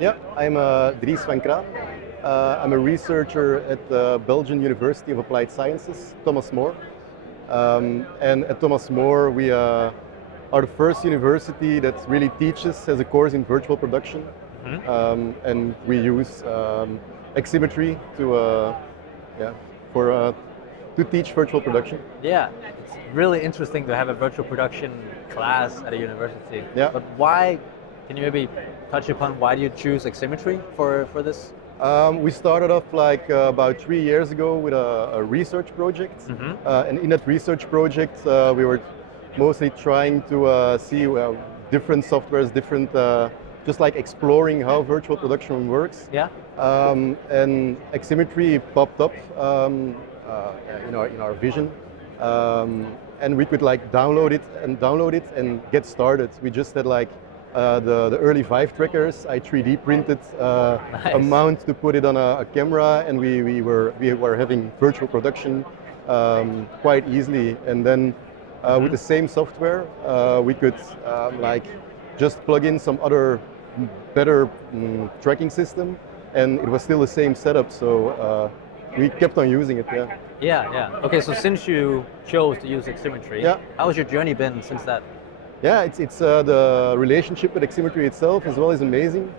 Yeah, I'm Dries Van Craen. I'm a researcher at the Belgian University of Applied Sciences, Thomas More. And at Thomas More, we are the first university that really teaches as a course in virtual production. And we use Aximetry yeah, for, to teach virtual production. Yeah, it's really interesting to have a virtual production class at a university. Yeah. But why? Can you maybe touch upon why do you choose Aximetry for this? We started off like about 3 years ago with a research project. And in that research project, we were mostly trying to see different softwares, just like exploring how virtual production works. Yeah. And Aximetry popped up in our vision. And we could like download it and get started. We just had like the early Vive trackers. I 3D printed a mount to put it on a camera, and we were having virtual production quite easily. And then with the same software, we could like just plug in some other better tracking system, and it was still the same setup. So we kept on using it. Yeah. Yeah. Okay, so since you chose to use Aximetry, how has your journey been since that? Yeah, it's the relationship with Aximetry itself as well is amazing.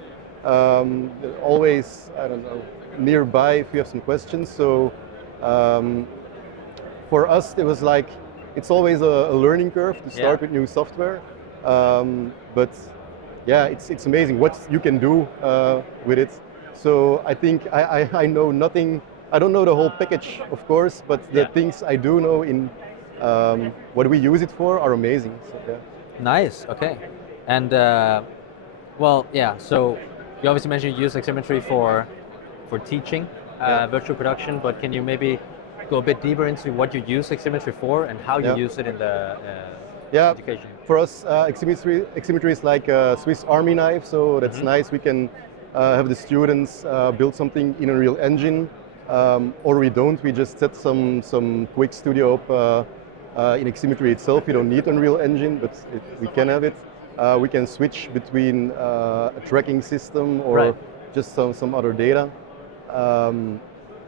Always, I don't know, nearby if you have some questions. So for us, it was like, it's always a learning curve to start with new software. But yeah, it's amazing what you can do with it. So I think I know nothing. I don't know the whole package, of course, but the things I do know in what we use it for are amazing. So, yeah. Nice. Okay. And well, yeah. So you obviously mentioned you use Aximetry for teaching virtual production, but can you maybe go a bit deeper into what you use Aximetry for and how you use it in the education? For us, Aximetry is like a Swiss Army knife, so that's nice. We can have the students build something in Unreal Engine, or we don't. We just set some quick studio up in Aximetry itself. We don't need Unreal Engine, but we can have it. We can switch between a tracking system or just some other data.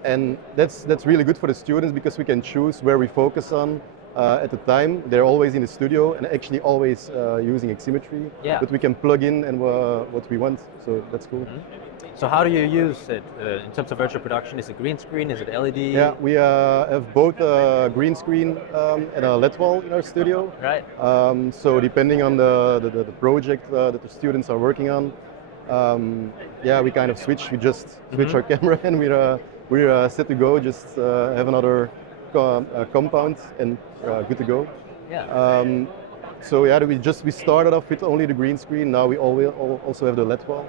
And that's really good for the students because we can choose where we focus on at the time. They're always in the studio and actually always using Aximetry, but we can plug in and what we want, so that's cool. So how do you use it in terms of virtual production? Is it green screen? Is it LED? Yeah, we have both a green screen and a LED wall in our studio. Right. So depending on the project that the students are working on, we kind of switch. We just switch our camera and we're set to go. Just have another compound and good to go. Yeah. So yeah, we started off with only the green screen. Now we also have the LED wall.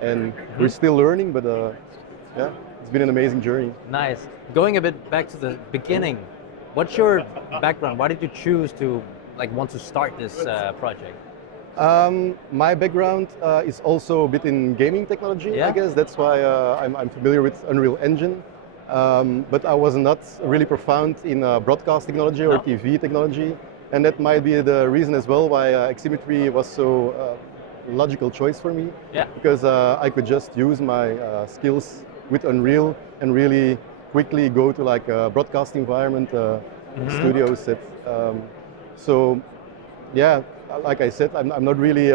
And we're still learning, but it's been an amazing journey. Nice. Going a bit back to the beginning, what's your background? Why did you choose to want to start this project? My background is also a bit in gaming technology, I guess. That's why I'm familiar with Unreal Engine. But I was not really profound in broadcast technology or TV technology. And that might be the reason as well why Aximetry was so logical choice for me, because I could just use my skills with Unreal and really quickly go to like a broadcast environment, studio set. So yeah, like I said, I'm not really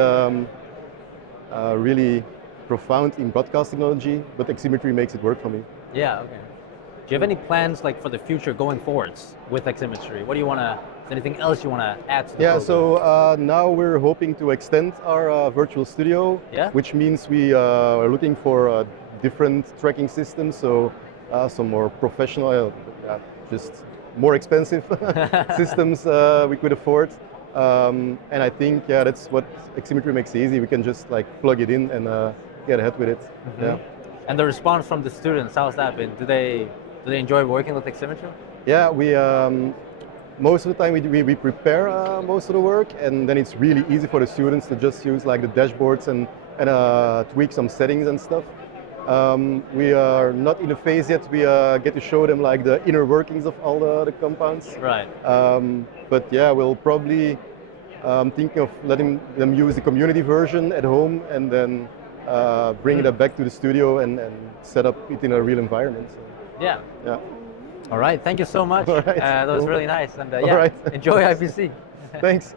really profound in broadcast technology, but Aximetry makes it work for me. Yeah. Okay. Do you have any plans for the future going forwards with Aximetry? What do you want to? Is there anything else you want to add to the program? So now we're hoping to extend our virtual studio, which means we are looking for different tracking systems, so some more professional, just more expensive systems we could afford. And I think that's what Aximetry makes easy. We can just like plug it in and get ahead with it. Yeah. And the response from the students, how's that been? Do they enjoy working with Aximetry? Yeah, we most of the time we prepare most of the work, and then it's really easy for the students to just use like the dashboards and tweak some settings and stuff. We are not in the phase yet. We get to show them like the inner workings of all the compounds. Right. But yeah, we'll probably think of letting them use the community version at home, and then bringing that back to the studio and set up it in a real environment. So, Yeah. yeah. All right. Thank you so much. All right, That was cool. really nice. And All yeah, right. enjoy IPC. Thanks.